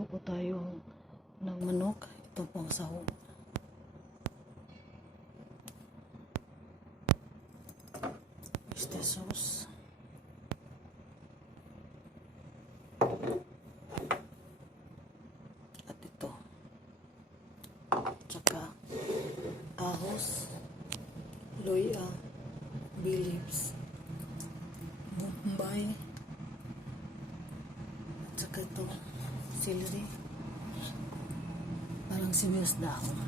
Magluluto po tayo ng manok. Ito po ang sahog. Oyster sauce. At ito. Tsaka ahos, luya, bay leaves, bombay, at saka ito, celery. Parang sibuyas dahon.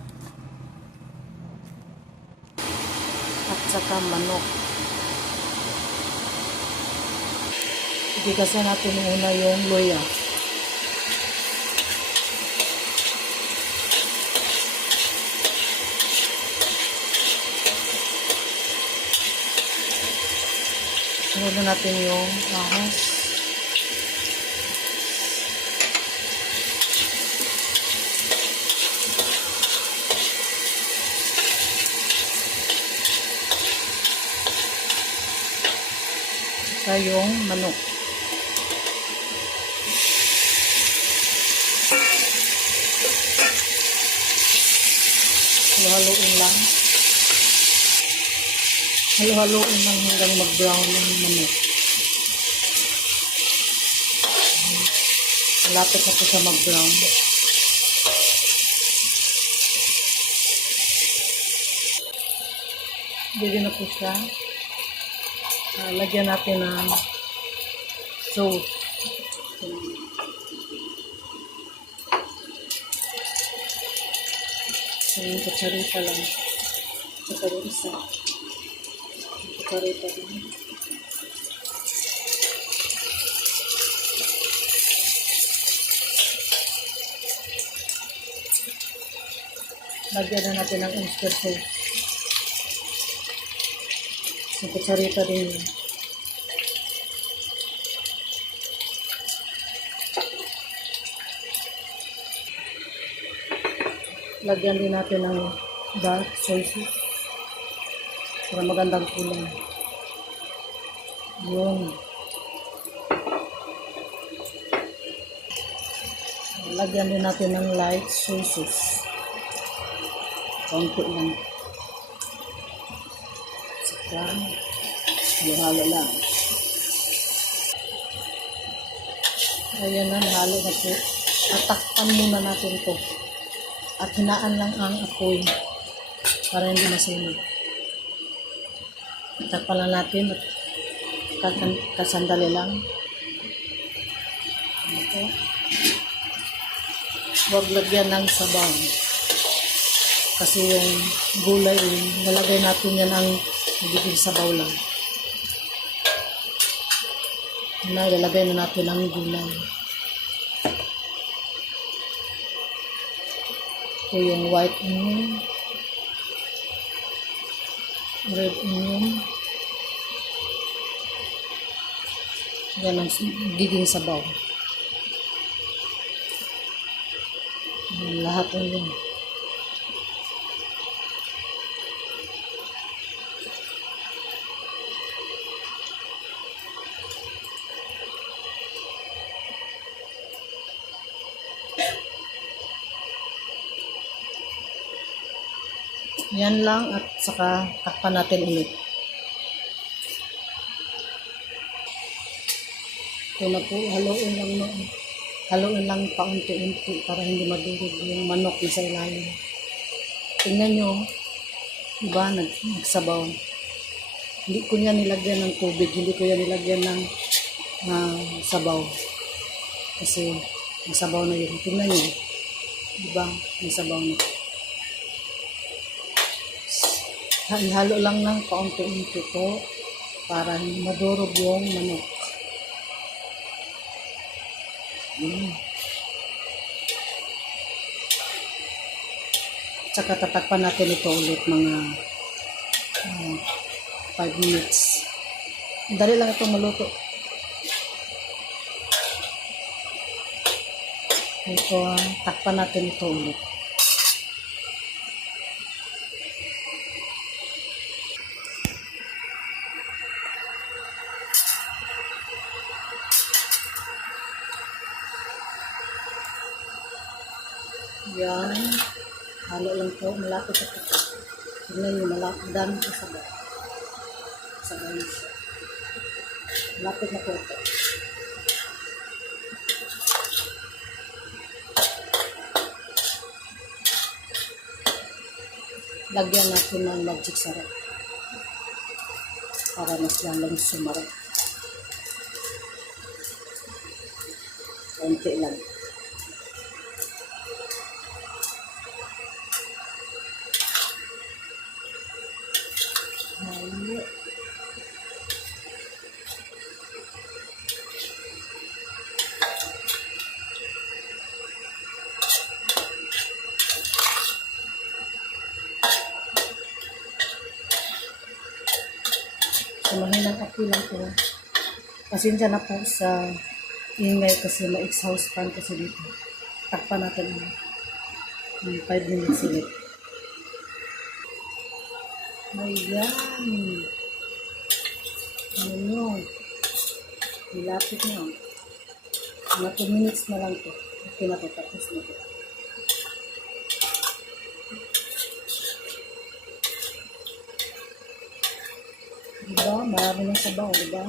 At saka manok. Ibigasan natin muna yung luya. Sunod na natin yung ahos. Saka yung manok. Halo-haloin lang. Halo-haloin lang hanggang mag-brown yung manok. Malapit na po siya mag-brown. Bigyan na po siya. Lagyan natin ng sauce. So, yung kutsarita lang. Saka yung isa. Yung kutsarita din. Lagyan na natin ng oyster sauce. Yung kutsarita din. Lagyan din natin ng dark soy sauce para magandang kulay. Yun. Lagyan din natin ng light soy sauce. Konti lang. Saka, halo-halo lang. Ayan na, nahalo na po. Atakpan muna natin to. At hinaan lang ang apoy para hindi masunog. Takpan lang natin at kasandali lang. Okay. Huwag lagyan ng sabaw. Kasi yung gulay, nalagay natin yan ang magiging sabaw lang. Nalagay na natin ang gulay. Ito yung white onion, red onion. Yan ang magiging sabaw. Lahat ng yun. Yan lang at saka takpan natin ulit. Ito na po, haluin lang paunti-unti para hindi madurog yung manok sa ilalim. Tingnan nyo, diba, nagsabaw. Hindi ko niya nilagyan ng tubig, hindi ko yan nilagyan ng sabaw. Kasi nasabaw na yun. Tingnan nyo, diba, nasabaw na. Halo lang ng paunti-unti po para hindi madurog yung manok. Tsaka tatakpan natin ito ulit mga 5 minutes. Dali lang itong maluto. Ito, takpan natin ito ulit. Yan. Halo lang po. Malapit na po. Tingnan nyo, malapit. Dami po sa bahay. Sa bahay siya. Malapit na po ito. Lagyan natin ng magic sarap. Para mas lalong sumarap. Konti lang. Halo. So, mahinang apoy lang po. Pasensya na po sa ingay kasi ma-exhaust fan kasi dito. Takpan natin ng 5 minutes ulit. Ayan. Ano nyo? Nilapit nyo. Mga 2 minutes na lang to. Okay na to. Tapos na to. Diba? Marami ng sabaw. Diba?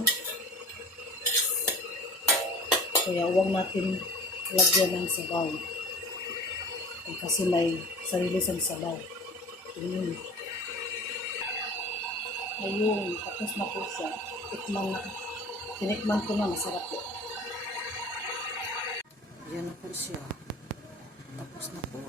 Kaya huwag natin lagyan ng sabaw. Kasi may sarili sa sabaw. Ayun. Ayun. Tapos na po siya. Tinikman ko na. Masarap po. Yan na po siya. Tapos na po.